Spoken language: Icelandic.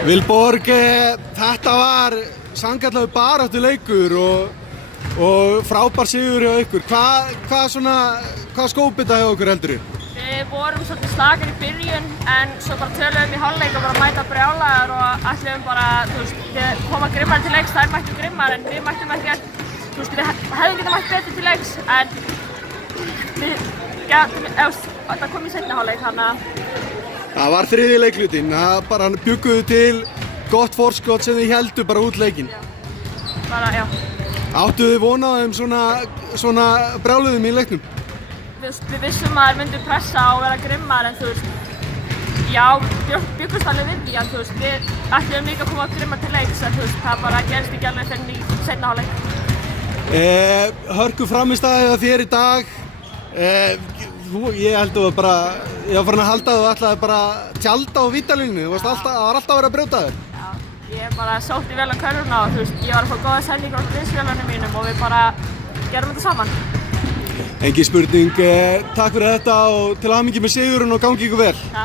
Vilborg, þetta var sanngjarnlegur baráttuleikur og frábær sigur hjá ykkur. Hvað skóp þetta hjá ykkur heldurðu? Við vorum svolítið slakir í byrjun en svo bara töluðum í hálfleik og bara mæta brjálaðar og ætluðum bara, við koma grimmar til leiks, þær mættu grimmar en við mættum ekkert, við hefðum getað mætt betur til leiks en það kom í seinni hálfleik þannig að Það var þriðji leikhlutinn, bara bjugguðu til gott forskot sem þið héldu bara út leikinn. Já. Áttu þið von á þeim svona brjáluðum í leiknum? Við vissum að þær myndu pressa og vera grimmar en já, við bjuggumst alveg við því en við ætluðum líka að koma grimmar til leiks en það bara gerist ekki alveg fyrr í seinni hálfleik. Hörku frammistaði hjá þér í dag. Ég held að ég var farin að halda að þú ætlaði bara að tjalda á vítalínu, það var alltaf verið að brjóta þér. Já, ég bara sótti vel á körfuna og ég var að fá góða sendingar á liðsfélögunum mínum og við bara gerum þetta saman. Engin spurning, takk fyrir þetta og til hamingju með sigurinn og gangi ykkur vel. Ja.